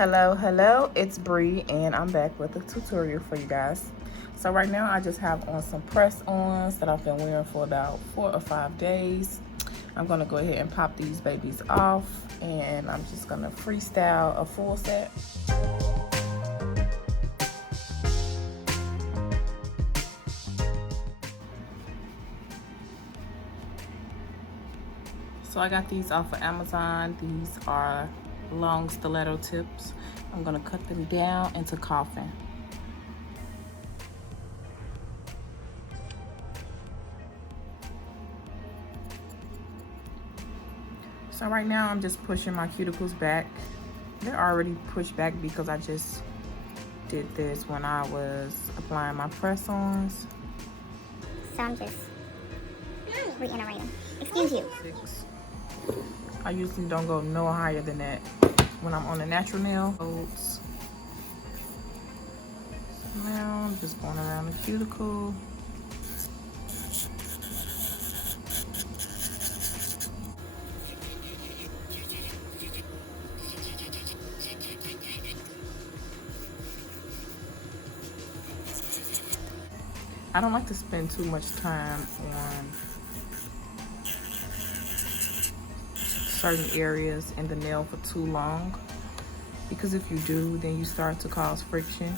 Hello, it's Bree and I'm back with a tutorial for you guys. So right now I just have on some press-ons that I've been wearing for about 4 or 5 days. I'm gonna go ahead and pop these babies off and I'm just gonna freestyle a full set. So I got these off of Amazon. These are long stiletto tips. I'm gonna cut them down into coffin. So right now I'm just pushing my cuticles back. They're already pushed back because I just did this when I was applying my press-ons. So I'm just reiterating. Excuse you. 6. I usually don't go no higher than that when I'm on the natural nail folds. So now I'm just going around the cuticle. I don't like to spend too much time on certain areas in the nail for too long, because if you do, then you start to cause friction,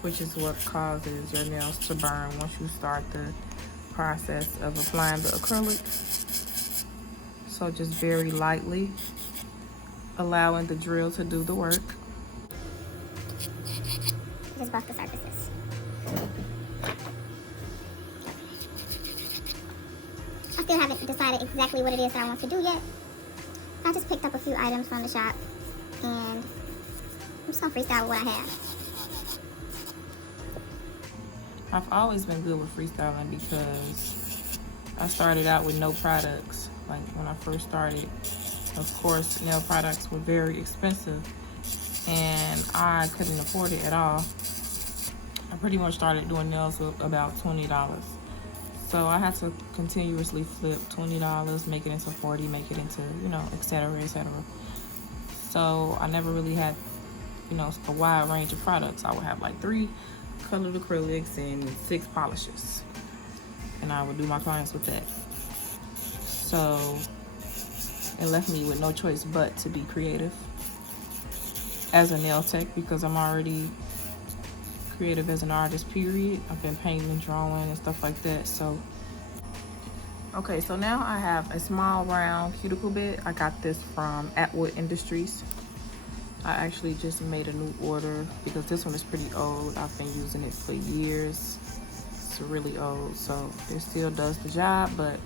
which is what causes your nails to burn once you start the process of applying the acrylic. So just very lightly allowing the drill to do the work. Just buff the surfaces. I still haven't decided exactly what it is that I want to do yet. I just picked up a few items from the shop and I'm just gonna freestyle with what I have. I've always been good with freestyling because I started out with no products. Like when I first started, of course, nail products were very expensive and I couldn't afford it at all. I pretty much started doing nails with about $20. So I had to continuously flip $20, make it into 40, make it into, etc., etc. So I never really had, a wide range of products. I would have like 3 colored acrylics and 6 polishes. And I would do my clients with that. So it left me with no choice but to be creative as a nail tech, because I'm already creative as an artist, period. I've been painting and drawing and stuff like that. So okay, so now I have a small round cuticle bit. I got this from Atwood Industries. I actually just made a new order because this one is pretty old. I've been using it for years. It's really old, so it still does the job, but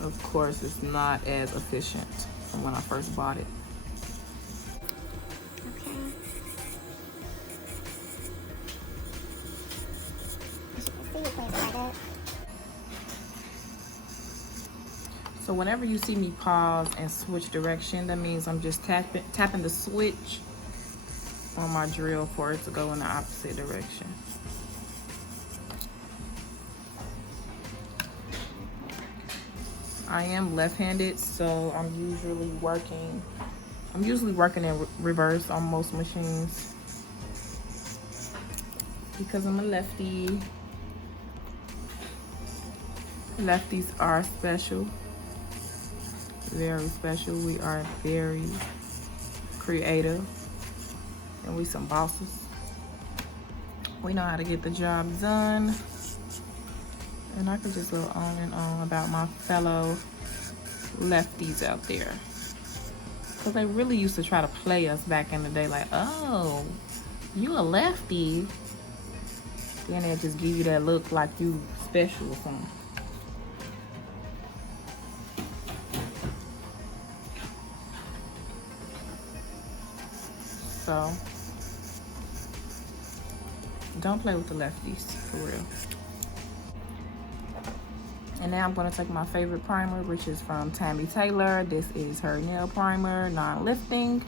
of course it's not as efficient from when I first bought it. So whenever you see me pause and switch direction, that means I'm just tapping the switch on my drill for it to go in the opposite direction. I am left-handed, so I'm usually working in reverse on most machines because I'm a lefty. Lefties are special. Very special. We are very creative and we some bosses. We know how to get the job done. And I could just go on and on about my fellow lefties out there, because they really used to try to play us back in the day, like, oh, you a lefty, then they'll just give you that look like you special or something. So don't play with the lefties, for real. And now I'm going to take my favorite primer, which is from Tammy Taylor. This is her nail primer, non-lifting.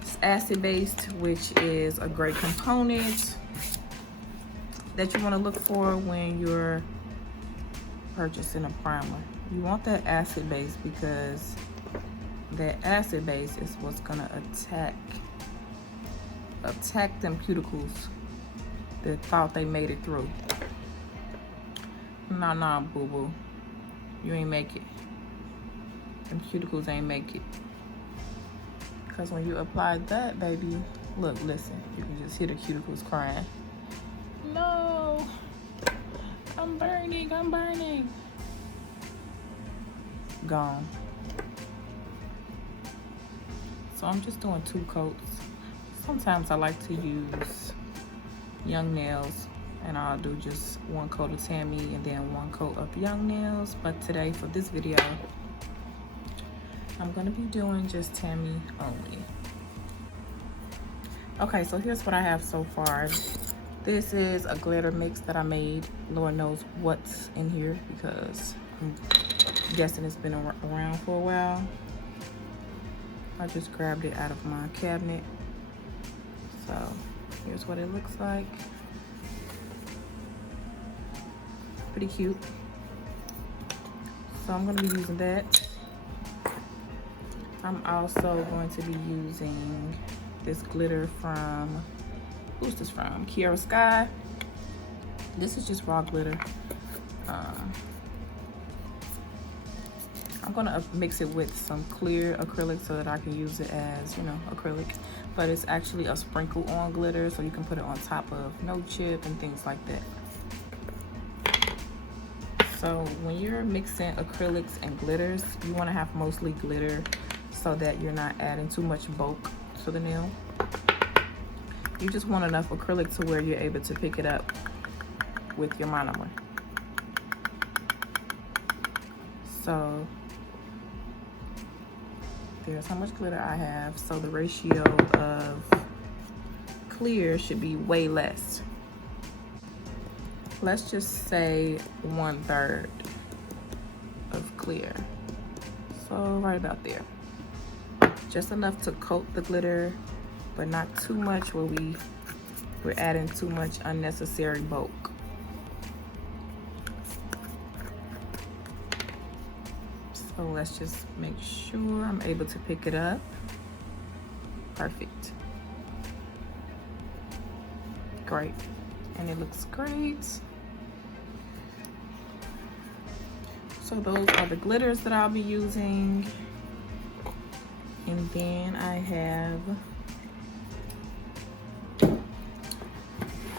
It's acid-based, which is a great component that you want to look for when you're purchasing a primer. You want that acid base because that acid base is what's gonna attack them cuticles that thought they made it through. Nah, boo-boo. You ain't make it. Them cuticles ain't make it. Because when you apply that, baby, look, listen, you can just hear the cuticles crying. No, I'm burning. Gone. So I'm just doing 2 coats. Sometimes I like to use young nails, and I'll do just 1 coat of Tammy and then 1 coat of young nails. But today, for this video, I'm gonna be doing just Tammy only. Okay, so here's what I have so far. This is a glitter mix that I made. Lord knows what's in here because I'm guessing it's been around for a while. I just grabbed it out of my cabinet. So here's what it looks like. Pretty cute. So I'm gonna be using that. I'm also going to be using this glitter from, who's this from? Kiara Sky. This is just raw glitter. I'm gonna mix it with some clear acrylic so that I can use it as, you know, acrylic. But it's actually a sprinkle on glitter, so you can put it on top of no chip and things like that. So when you're mixing acrylics and glitters, you wanna have mostly glitter so that you're not adding too much bulk to the nail. You just want enough acrylic to where you're able to pick it up with your monomer. So there's how much glitter I have. So the ratio of clear should be way less. Let's just say 1/3 of clear. So right about there. Just enough to coat the glitter, but not too much where we're adding too much unnecessary bulk. So let's just make sure I'm able to pick it up. Perfect. Great. And it looks great. So those are the glitters that I'll be using. And then I have a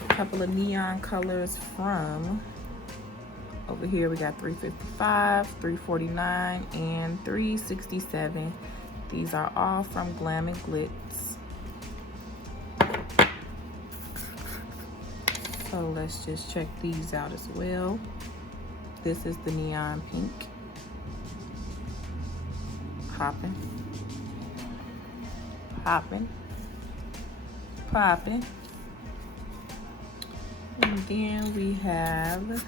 couple of neon colors from over here. We got 355, 349, and 367. These are all from Glam and Glitz. So let's just check these out as well. This is the neon pink. Popping. And then we have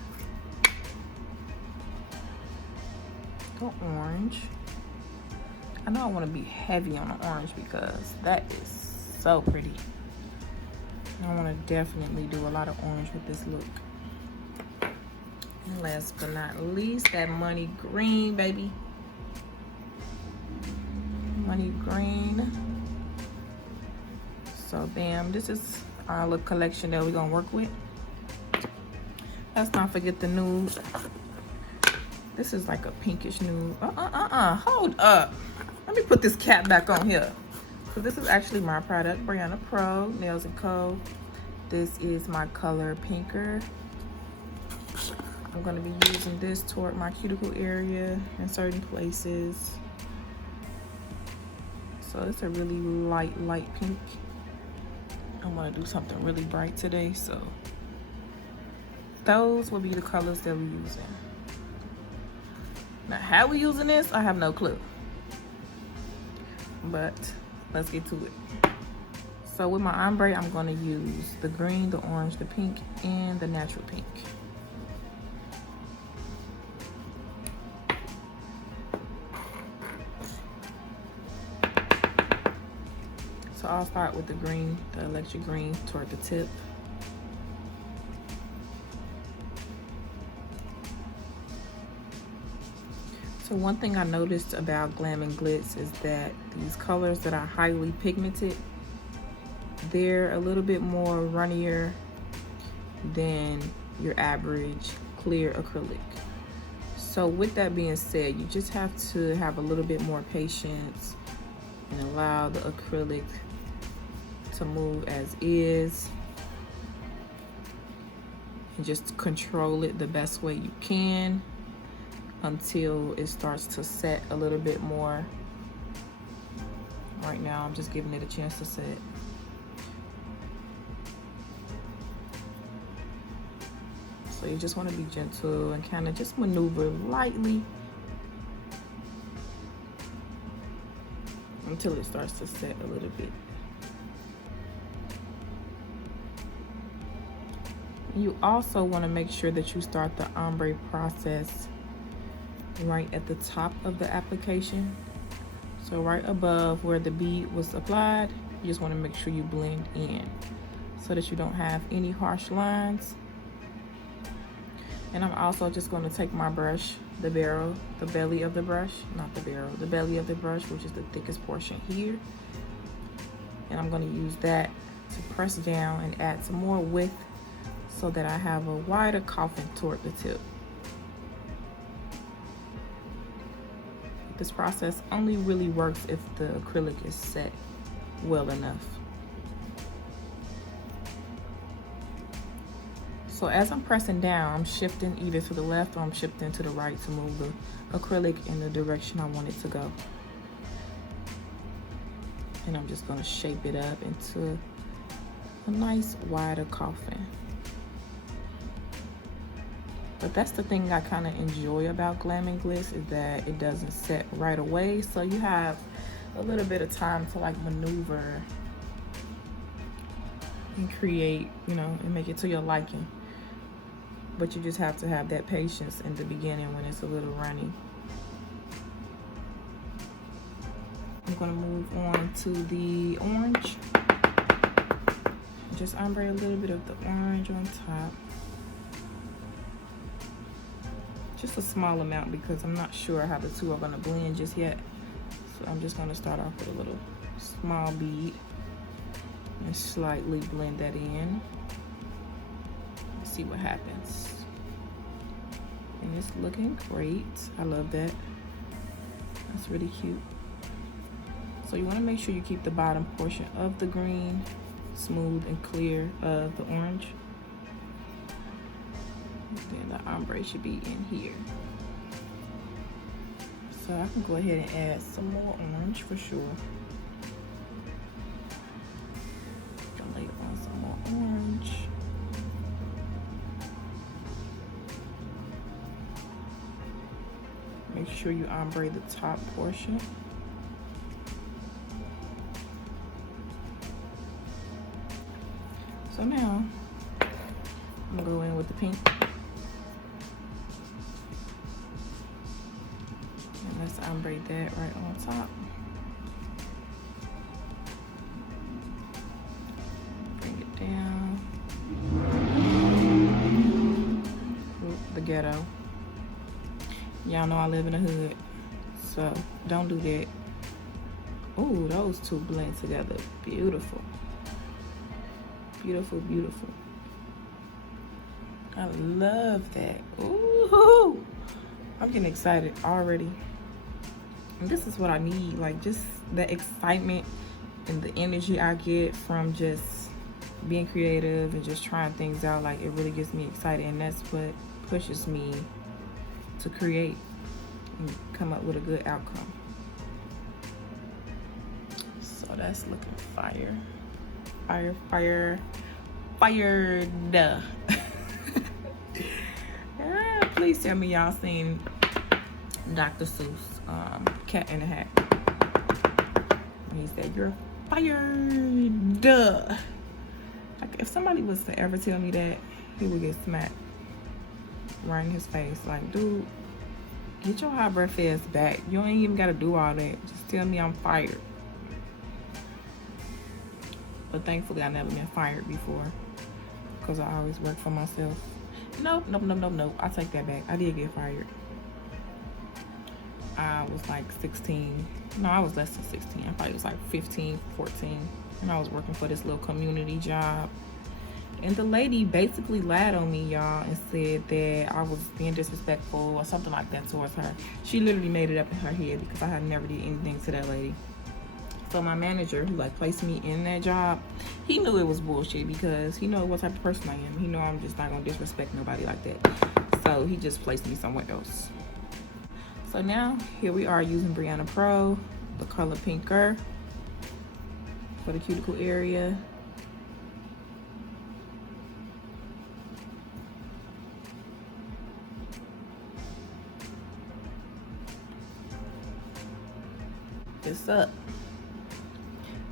the orange. I know I want to be heavy on the orange because that is so pretty. I want to definitely do a lot of orange with this look. And last but not least, that money green, baby. Money green. So bam, this is our little collection that we're gonna work with. Let's not forget the nude. This is like a pinkish nude. Hold up. Let me put this cap back on here. So this is actually my product, Breeanna Pro Nails & Co. This is my color Pinker. I'm gonna be using this toward my cuticle area in certain places. So it's a really light pink. I'm gonna do something really bright today, so those will be the colors that we're using. Now, how we using this, I have no clue. But let's get to it. So with my ombre, I'm gonna use the green, the orange, the pink, and the natural pink. So I'll start with the green, the electric green toward the tip. So one thing I noticed about Glam and Glitz is that these colors that are highly pigmented, they're a little bit more runnier than your average clear acrylic. So with that being said, you just have to have a little bit more patience and allow the acrylic to move as is, and just control it the best way you can until it starts to set a little bit more. Right now, I'm just giving it a chance to set. So you just want to be gentle and kind of just maneuver lightly until it starts to set a little bit. You also want to make sure that you start the ombre process right at the top of the application. So right above where the bead was applied, you just want to make sure you blend in so that you don't have any harsh lines. And I'm also just going to take my brush, the belly of the brush, not the barrel, the belly of the brush, which is the thickest portion here. And I'm going to use that to press down and add some more width so that I have a wider coffin toward the tip. This process only really works if the acrylic is set well enough. So as I'm pressing down, I'm shifting either to the left or I'm shifting to the right to move the acrylic in the direction I want it to go. And I'm just going to shape it up into a nice wider coffin. But that's the thing I kind of enjoy about Glam and Glitz, is that it doesn't set right away. So you have a little bit of time to like maneuver and create, you know, and make it to your liking. But you just have to have that patience in the beginning when it's a little runny. I'm going to move on to the orange. Just ombre a little bit of the orange on top. Just a small amount because I'm not sure how the two are going to blend just yet. So I'm just going to start off with a little small bead and slightly blend that in. Let's see what happens. And it's looking great. I love that. That's really cute. So you want to make sure you keep the bottom portion of the green smooth and clear of the orange. Then the ombre should be in here. So I can go ahead and add some more orange for sure. Gonna lay on some more orange. Make sure you ombre the top portion. So now I'm gonna go in with the pink. And let's ombre that right on top. Bring it down. Oop, the ghetto. Y'all know I live in the hood, so don't do that. Ooh, those two blend together. Beautiful. Beautiful, beautiful. I love that. Ooh, I'm getting excited already. And this is what I need, like just the excitement and the energy I get from just being creative and just trying things out. Like it really gets me excited, and that's what pushes me to create and come up with a good outcome. So that's looking fire. Fire, fire, fired. Please tell me y'all seen Dr. Seuss, Cat in the Hat. He said, "You're fired." Like if somebody was to ever tell me that, he would get smacked right in his face. Like, dude, get your high breath ass back. You ain't even gotta do all that. Just tell me I'm fired. But thankfully I never been fired before, because I always work for myself. Nope. I take that back. I did get fired. I was like 16. No, I was less than 16. I probably was like 15, 14. And I was working for this little community job. And the lady basically lied on me, y'all, and said that I was being disrespectful or something like that towards her. She literally made it up in her head because I had never did anything to that lady. So my manager, who like placed me in that job, he knew it was bullshit because he knew what type of person I am. He knew I'm just not gonna disrespect nobody like that. So he just placed me somewhere else. So now here we are using Breeanna Pro, the color Pinker for the cuticle area. It's up.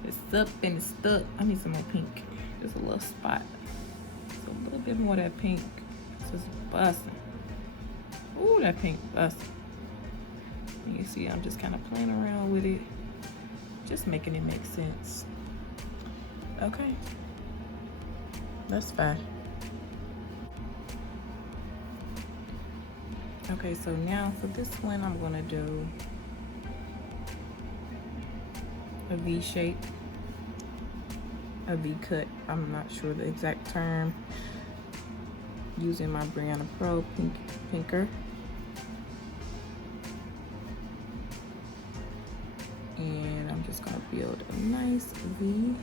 It's up and it's stuck. I need some more pink. Just a little spot. So a little bit more of that pink. It's just busting. Ooh, that pink busting. You can see I'm just kind of playing around with it. Just making it make sense. Okay. That's fine. Okay, so now for this one, I'm gonna do a V shape, a V cut. I'm not sure the exact term. Using my Breeanna Pro Pinker. And I'm just gonna build a nice V.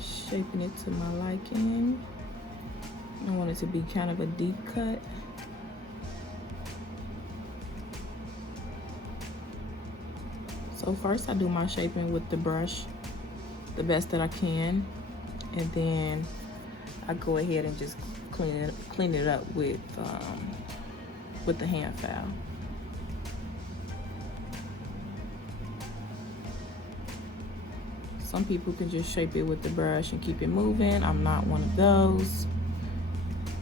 Shaping it to my liking. I want it to be kind of a deep cut. So first I do my shaping with the brush, the best that I can, and then I go ahead and just clean it up with the hand file. Some people can just shape it with the brush and keep it moving. I'm not one of those.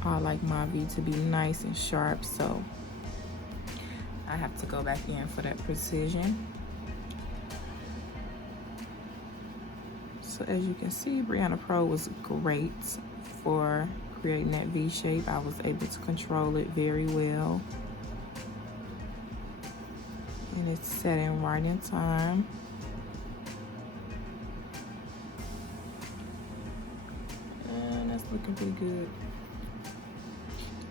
I like my V to be nice and sharp, so I have to go back in for that precision. So as you can see, Breeanna Pro was great for creating that V shape. I was able to control it very well. And it's setting right in time. And that's looking pretty good.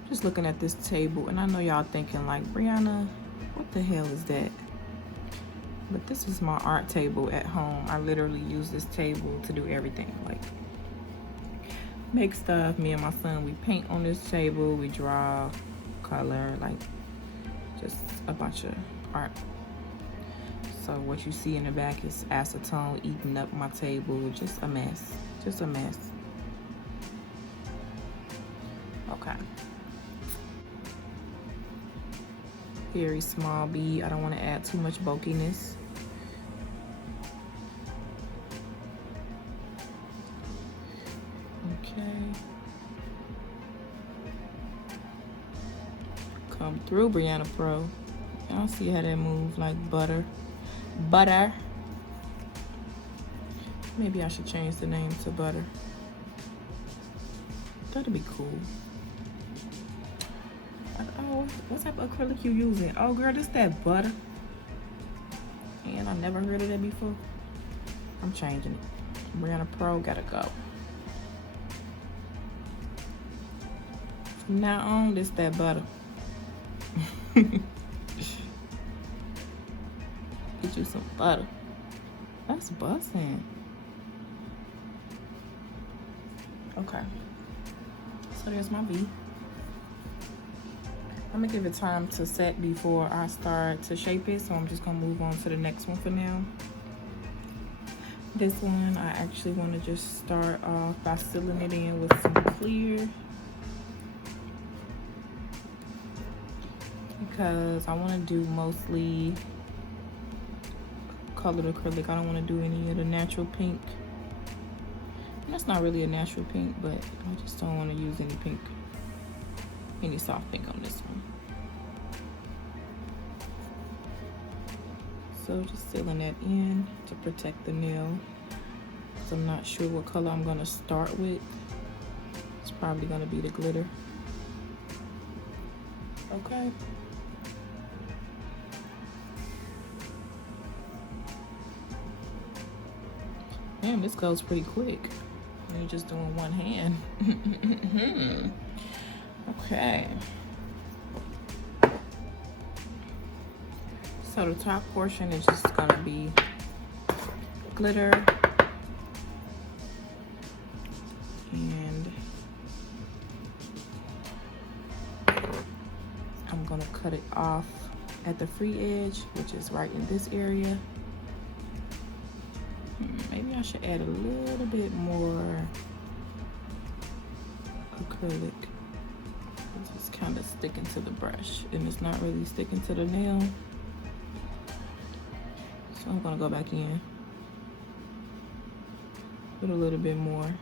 Just looking at this table, and I know y'all thinking like, Breeanna, what the hell is that? But this is my art table at home. I literally use this table to do everything, like make stuff. Me and my son, we paint on this table, we draw, color, like just a bunch of art. So what you see in the back is acetone eating up my table. Just a mess, just a mess. Okay. Very small bead. I don't want to add too much bulkiness. Okay. Come through, Breeanna Pro. Y'all see how that moves like butter. Butter. Maybe I should change the name to Butter. That'd be cool. Oh, what type of acrylic you using? Oh girl, this that Butter. And I never heard of that before. I'm changing it. Breeanna Pro gotta go. From now on, this that Butter. Get you some butter. That's bussin'. Okay. So there's my V. I'm gonna give it time to set before I start to shape it, so I'm just gonna move on to the next one for now. This one, I actually wanna just start off by sealing it in with some clear, because I wanna do mostly colored acrylic. I don't wanna do any of the natural pink. And that's not really a natural pink, but I just don't wanna use any pink. Any soft pink on this one. So just sealing that in to protect the nail. So I'm not sure what color I'm gonna start with. It's probably gonna be the glitter. Okay. Man, this goes pretty quick. You're just doing one hand. Okay. So the top portion is just gonna be glitter. And I'm gonna cut it off at the free edge, which is right in this area. Maybe I should add a little bit more acrylic. It's just kind of sticking to the brush and it's not really sticking to the nail. So I'm gonna go back in, put a little bit more.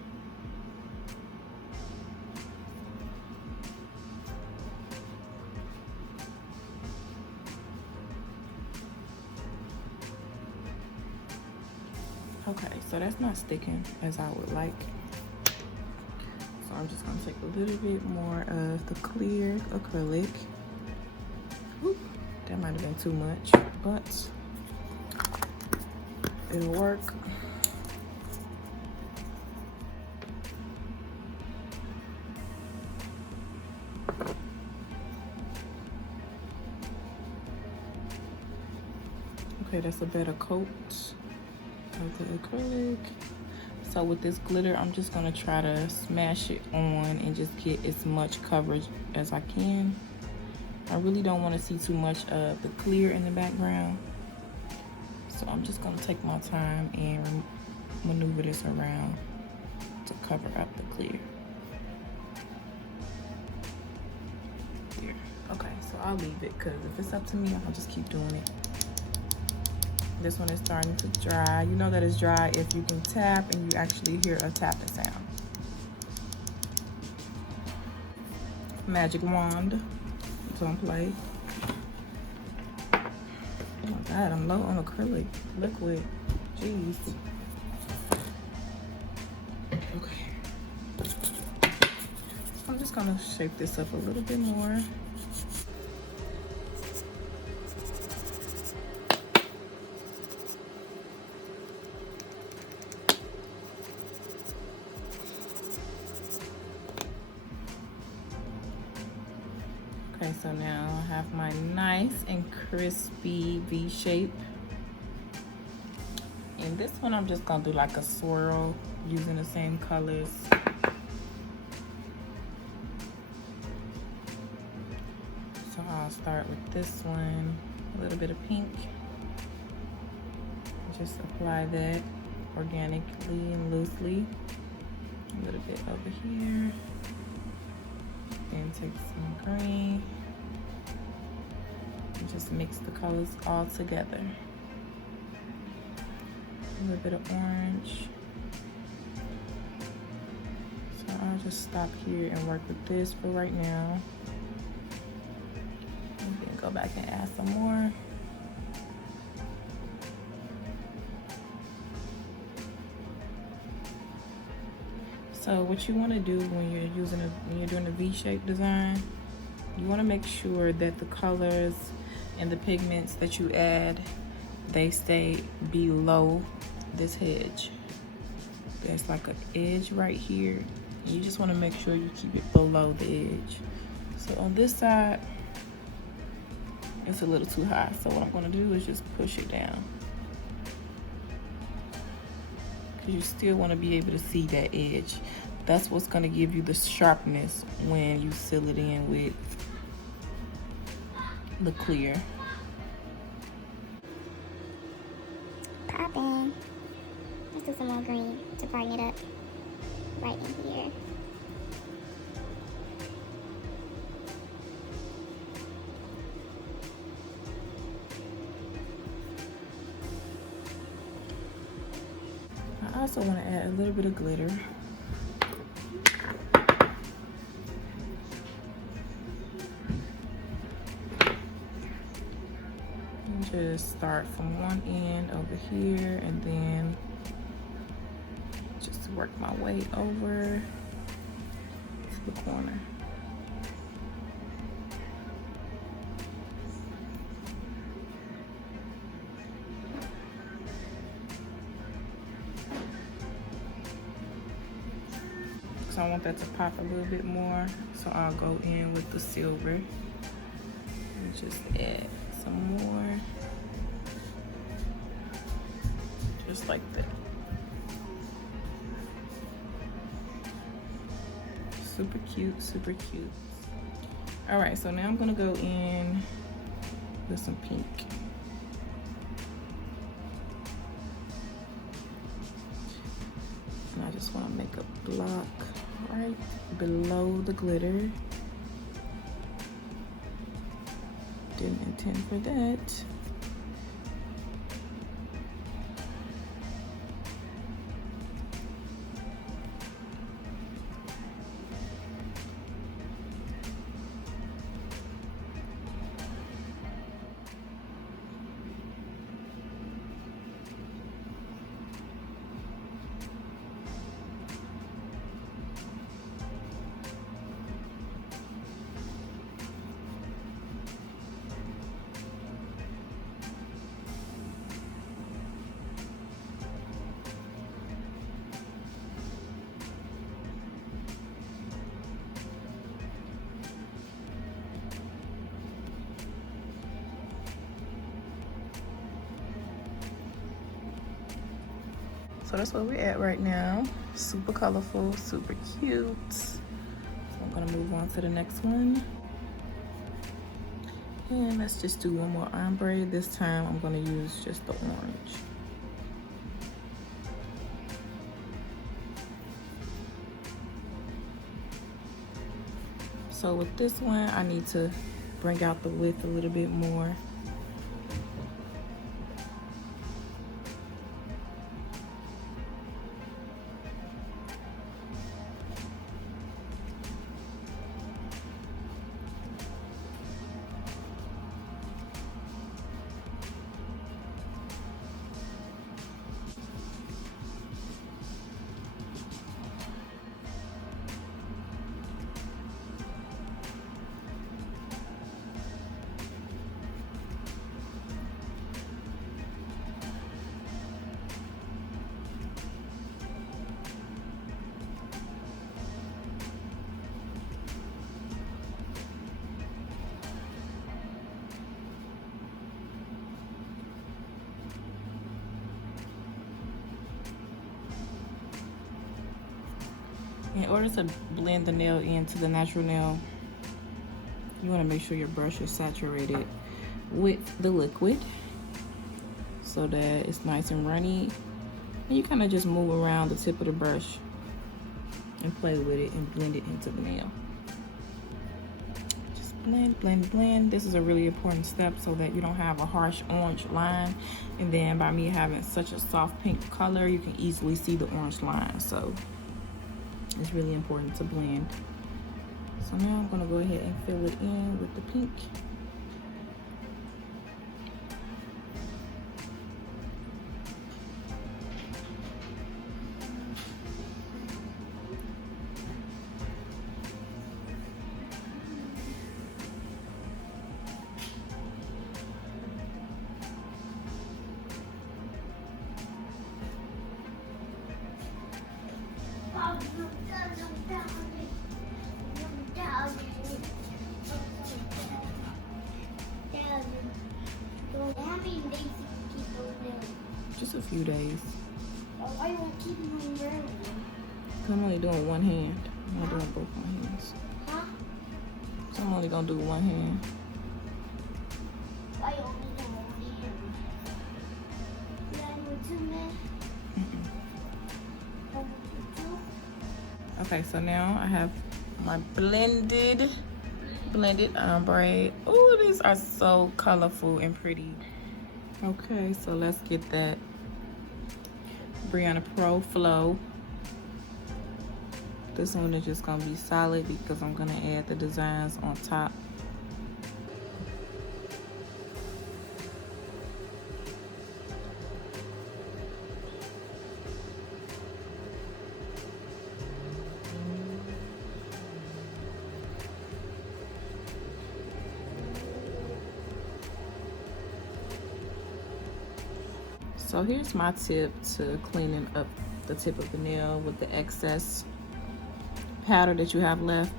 Okay, so that's not sticking as I would like. So I'm just gonna take a little bit more of the clear acrylic. Whoop, that might have been too much, but it'll work. Okay, that's a better coat of the acrylic. So with this glitter, I'm just gonna try to smash it on and just get as much coverage as I can. I really don't want to see too much of the clear in the background. So I'm just gonna take my time and maneuver this around to cover up the clear. There. Okay, so I'll leave it because if it's up to me, I'll just keep doing it. This one is starting to dry. You know that it's dry if you can tap and you actually hear a tapping sound. Magic wand. Don't play. Oh my God, I'm low on acrylic liquid. Jeez. Okay. I'm just gonna shape this up a little bit more. Okay, so now I have my nice and crispy V shape. And this one I'm just gonna do like a swirl using the same colors. So I'll start with this one, a little bit of pink. Just apply that organically and loosely. A little bit over here. And take some green and just mix the colors all together. A little bit of orange. So I'll just stop here and work with this for right now. And then go back and add some more. So what you want to do when you're doing a V-shaped design, you want to make sure that the colors and the pigments that you add, they stay below this edge. There's like an edge right here. You just want to make sure you keep it below the edge. So on this side, it's a little too high. So what I'm going to do is just push it down. You still want to be able to see that edge. That's what's going to give you the sharpness when you seal it in with the clear. Popping. Let's do some more green to brighten it up right in here. I also want to add a little bit of glitter. And just start from one end over here and then just work my way over to the corner. so I want that to pop a little bit more. So I'll go in with the silver and just add some more, just like that. Super cute, super cute. All right, so now I'm gonna go in with some pink. And I just wanna make a block right below the glitter. Didn't intend for that. So that's where we're at right now. Super colorful, super cute. So I'm gonna move on to the next one. And let's just do one more ombre. This time I'm gonna use just the orange. So with this one, I need to bring out the width a little bit more. In order to blend the nail into the natural nail, you want to make sure your brush is saturated with the liquid so that it's nice and runny. And you kind of just move around the tip of the brush and play with it and blend it into the nail. Just blend, blend, blend. This is a really important step so that you don't have a harsh orange line. And then by me having such a soft pink color, you can easily see the orange line. So it's really important to blend. So now I'm gonna go ahead and fill it in with the pink. How many days you keep those nails? Just a few days. Why you won't keep them around? I'm only doing one hand. I'm not doing both my hands. Huh? So I'm only gonna do one hand. Why you only do one hand? You gotta do two men? Okay, so now I have my blended ombre. Oh, these are so colorful and pretty. Okay, so let's get that Breeanna Pro Flow. This one is just gonna be solid because I'm gonna add the designs on top. So here's my tip to cleaning up the tip of the nail with the excess powder that you have left.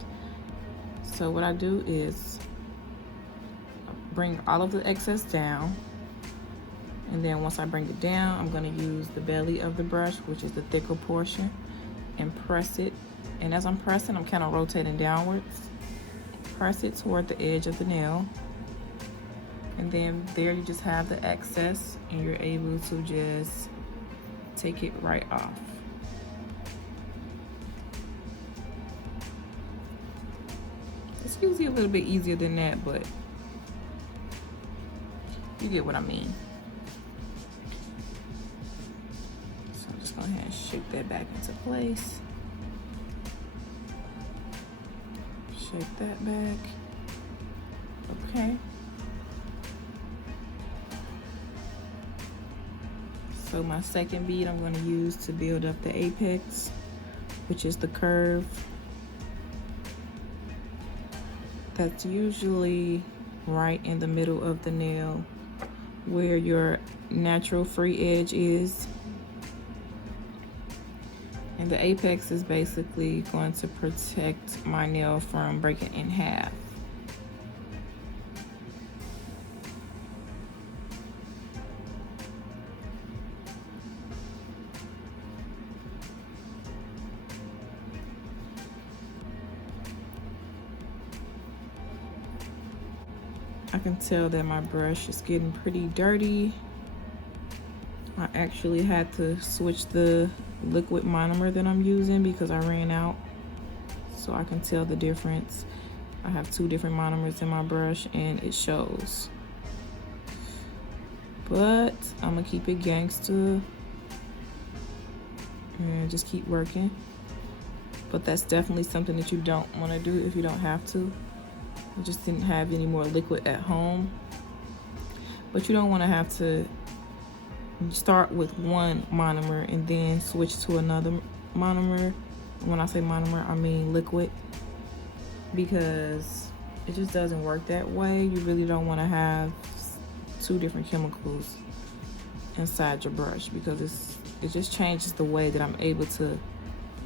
So what I do is bring all of the excess down, and then once I bring it down, I'm going to use the belly of the brush, which is the thicker portion, and press it. And as I'm pressing, I'm kind of rotating downwards. Press it toward the edge of the nail, and then there you just have the excess, and you're able to just take it right off. It's usually a little bit easier than that, but you get what I mean. So I'm just going to go ahead and shake that back into place. Shake that back. Okay. So my second bead I'm going to use to build up the apex, which is the curve. That's usually right in the middle of the nail where your natural free edge is. And the apex is basically going to protect my nail from breaking in half. I can tell that my brush is getting pretty dirty. I actually had to switch the liquid monomer that I'm using because I ran out. So I can tell the difference. I have 2 different monomers in my brush and it shows. But I'm gonna keep it gangsta and just keep working. But that's definitely something that you don't want to do if you don't have to. I just didn't have any more liquid at home. But you don't want to have to start with one monomer and then switch to another monomer. When I say monomer, I mean liquid, because it just doesn't work that way. You really don't want to have 2 different chemicals inside your brush, because it just changes the way that I'm able to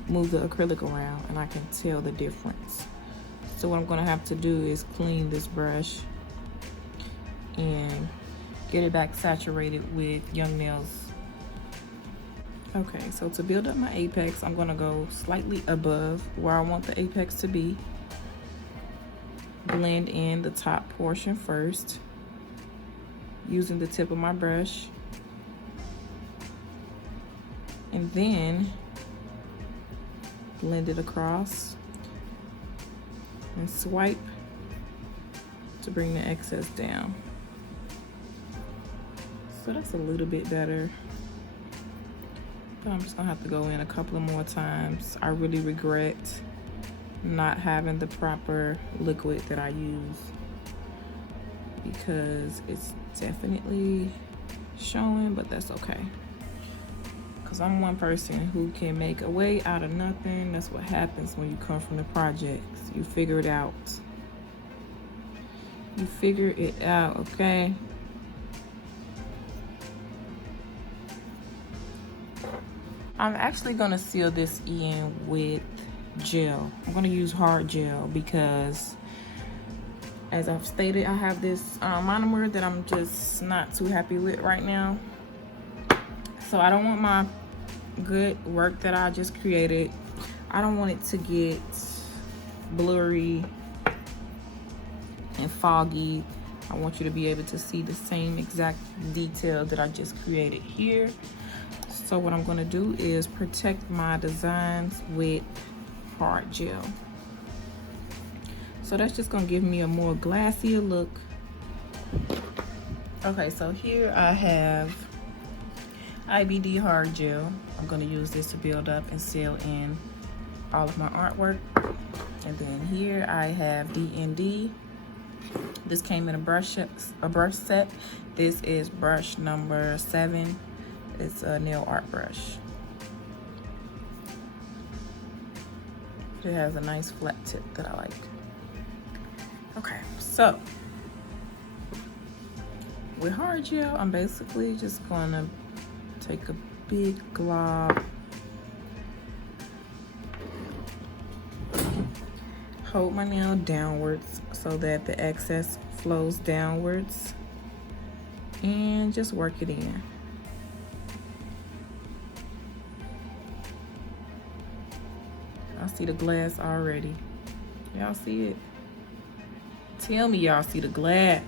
move the acrylic around, and I can tell the difference. So what I'm going to have to do is clean this brush and get it back saturated with Young Nails. Okay, so to build up my apex, I'm going to go slightly above where I want the apex to be. Blend in the top portion first using the tip of my brush, and then blend it across and swipe to bring the excess down. So that's a little bit better, but I'm just gonna have to go in a couple of more times. I really regret not having the proper liquid that I use, because it's definitely showing, but that's okay. Because I'm one person who can make a way out of nothing. That's what happens when you come from the projects. You figure it out. You figure it out, okay? I'm actually gonna seal this in with gel. I'm gonna use hard gel because, as I've stated, I have this monomer that I'm just not too happy with right now. So I don't want my good work that I just created, I don't want it to get blurry and foggy. I want you to be able to see the same exact detail that I just created here. So what I'm going to do is protect my designs with hard gel. So that's just going to give me a more glassier look. Okay, so here I have IBD hard gel. I'm going to use this to build up and seal in all of my artwork. And then here I have DND. This came in a brush set. This is brush number 7. It's a nail art brush. It has a nice flat tip that I like. Okay, so with hard gel, I'm basically just gonna take a big glob hold my nail downwards so that the excess flows downwards, and just work it in. I see the glass already. Y'all see it? Tell me y'all see the glass.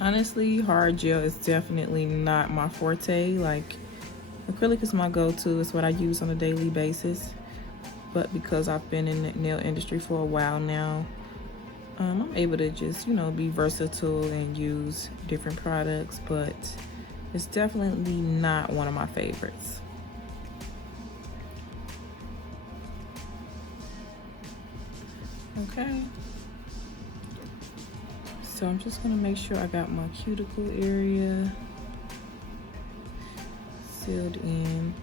Honestly, hard gel is definitely not my forte. Like, acrylic is my go-to. It's what I use on a daily basis. But because I've been in the nail industry for a while now, I'm able to just, you know, be versatile and use different products, but it's definitely not one of my favorites. Okay. So I'm just gonna make sure I got my cuticle area sealed in.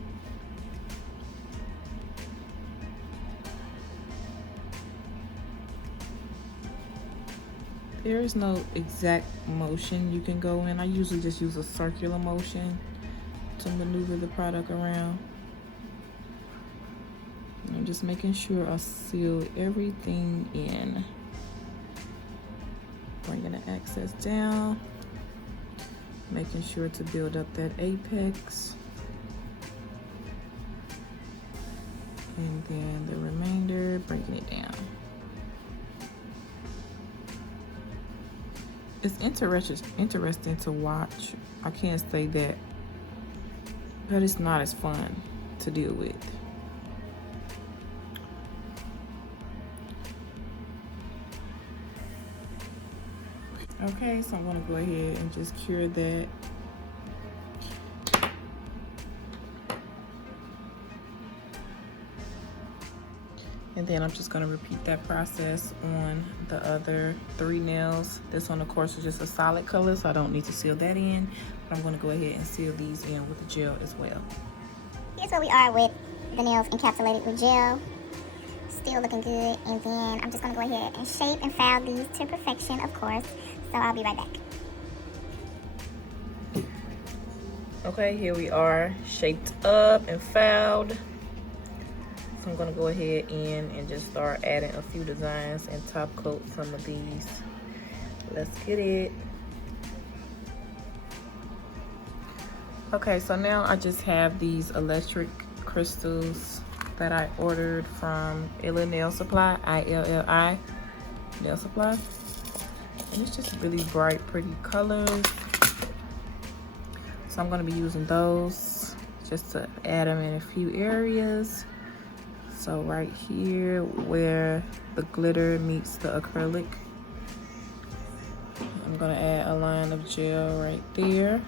There is no exact motion you can go in. I usually just use a circular motion to maneuver the product around. I'm just making sure I seal everything in. Bringing the excess down, making sure to build up that apex, and then the remainder, breaking it down. It's interesting to watch. I can't say that, but it's not as fun to deal with. Okay, so I'm gonna go ahead and just cure that. And then I'm just gonna repeat that process on the other 3 nails. This one, of course, is just a solid color, so I don't need to seal that in. But I'm gonna go ahead and seal these in with the gel as well. Here's where we are with the nails encapsulated with gel. Still looking good. And then I'm just gonna go ahead and shape and file these to perfection, of course. So I'll be right back. Okay, here we are, shaped up and filed. So I'm gonna go ahead and just start adding a few designs and top coat some of these. Let's get it. Okay, so now I just have these electric crystals that I ordered from Illa Nail Supply, ILLI Nail Supply. And it's just really bright, pretty colors. So I'm gonna be using those just to add them in a few areas. So right here where the glitter meets the acrylic, I'm gonna add a line of gel right there.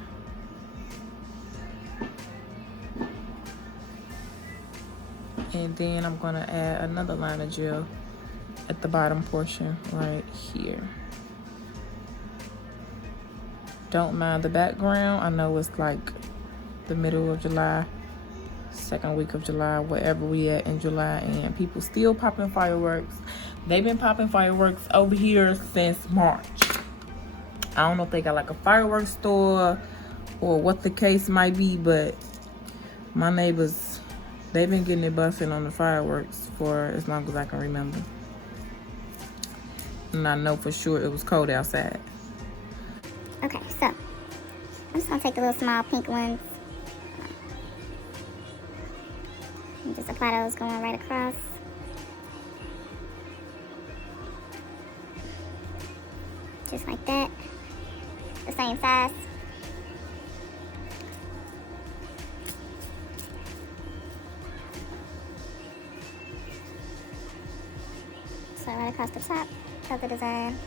And then I'm gonna add another line of gel at the bottom portion right here. Don't mind the background. I know it's like the middle of July, second week of July, wherever we at in July, and people still popping fireworks. They've been popping fireworks over here since March. I don't know if they got like a fireworks store or what the case might be, but my neighbors, they've been getting it busting on the fireworks for as long as I can remember. And I know for sure it was cold outside. Okay, so I'm just gonna take the little small pink ones and just apply those going right across. Just like that. The same size. So right across the top of the design.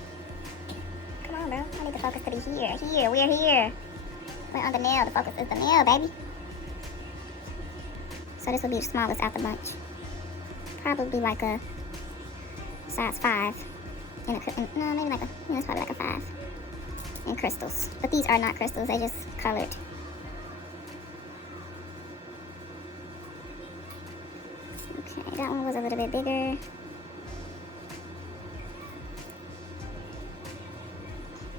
Come on, bro. I need the focus to be here. Here, we're here. We're on the nail. The focus is the nail, baby. So this will be the smallest out the bunch. Probably like a size 5. No, maybe like a, it's probably like a 5. In crystals. But these are not crystals. They just colored. Okay, that one was a little bit bigger.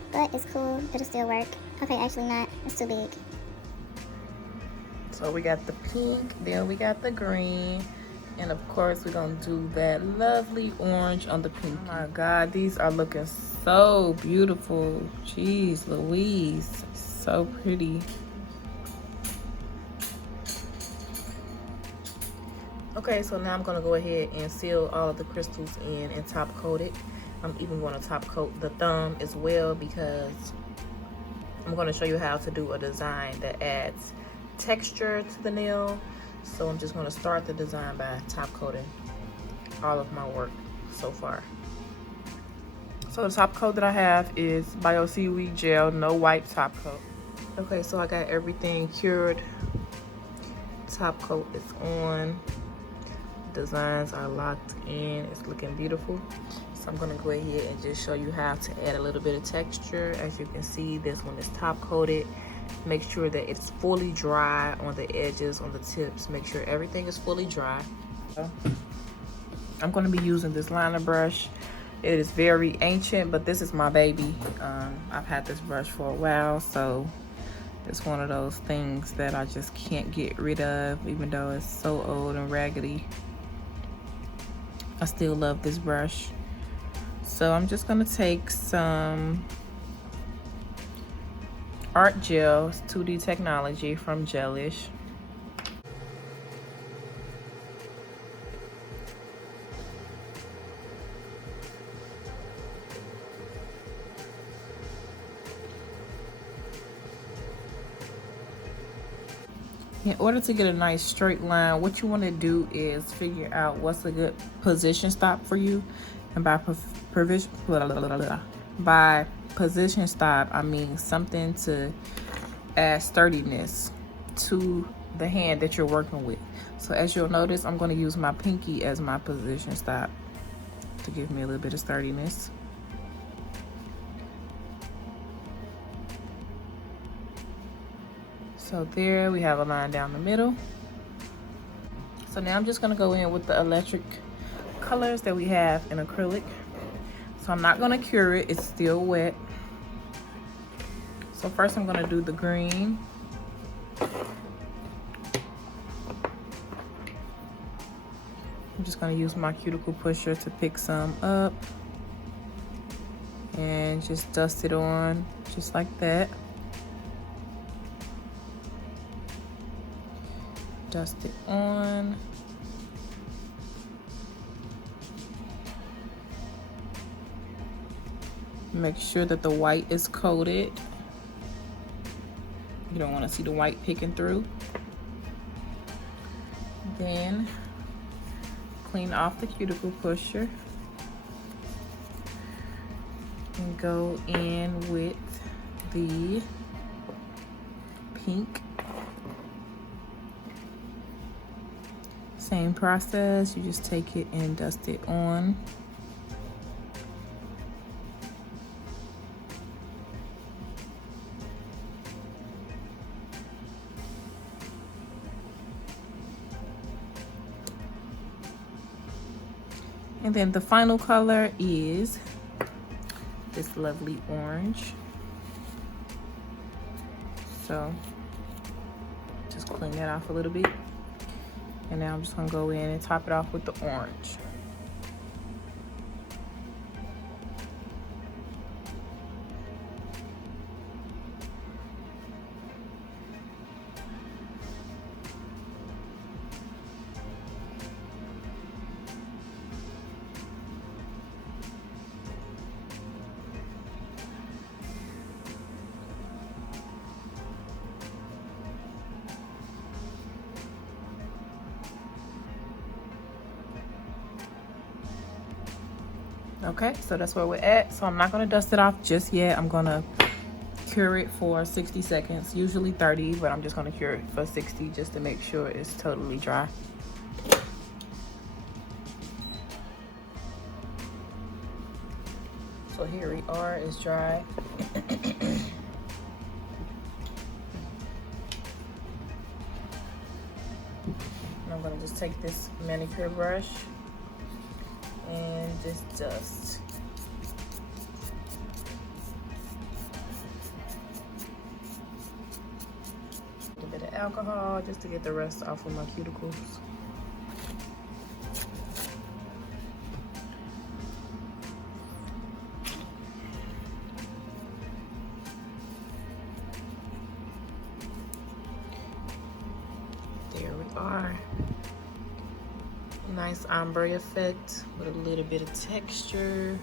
But it's cool. It'll still work. Okay, actually not. It's too big. So we got the pink, then we got the green, and of course we're gonna do that lovely orange on the pink. Oh my God, these are looking so beautiful. Jeez Louise, so pretty. Okay, so now I'm gonna go ahead and seal all of the crystals in and top coat it. I'm even gonna top coat the thumb as well because I'm gonna show you how to do a design that adds texture to the nail. So I'm just gonna start the design by top coating all of my work so far. So the top coat that I have is Bio Seaweed Gel, no wipe top coat. Okay, so I got everything cured. Top coat is on. Designs are locked in. It's looking beautiful. So I'm gonna go ahead and just show you how to add a little bit of texture. As you can see, this one is top coated. Make sure that it's fully dry on the edges, on the tips. Make sure everything is fully dry. I'm gonna be using this liner brush. It is very ancient, but this is my baby. I've had this brush for a while, so it's one of those things that I just can't get rid of, even though it's so old and raggedy. I still love this brush. So I'm just gonna take some art gel, 2D technology from Gelish. In order to get a nice straight line, what you want to do is figure out what's a good position stop for you. And by position stop, I mean something to add sturdiness to the hand that you're working with. So as you'll notice, I'm going to use my pinky as my position stop to give me a little bit of sturdiness. So there we have a line down the middle. So now I'm just gonna go in with the electric colors that we have in acrylic. So I'm not gonna cure it, it's still wet. So first I'm gonna do the green. I'm just gonna use my cuticle pusher to pick some up and just dust it on just like that. Dust it on. Make sure that the white is coated. You don't want to see the white picking through. Then clean off the cuticle pusher and go in with the pink. Same process, you just take it and dust it on. And then the final color is this lovely orange. So just clean that off a little bit. And now I'm just gonna go in and top it off with the orange. Okay, so that's where we're at. So I'm not gonna dust it off just yet. I'm gonna cure it for 60 seconds, usually 30, but I'm just gonna cure it for 60 just to make sure it's totally dry. So here we are, it's dry. And I'm gonna just take this manicure brush and just dust. A little bit of alcohol just to get the rest off of my cuticles. There we are. Nice ombre effect with a little bit of texture.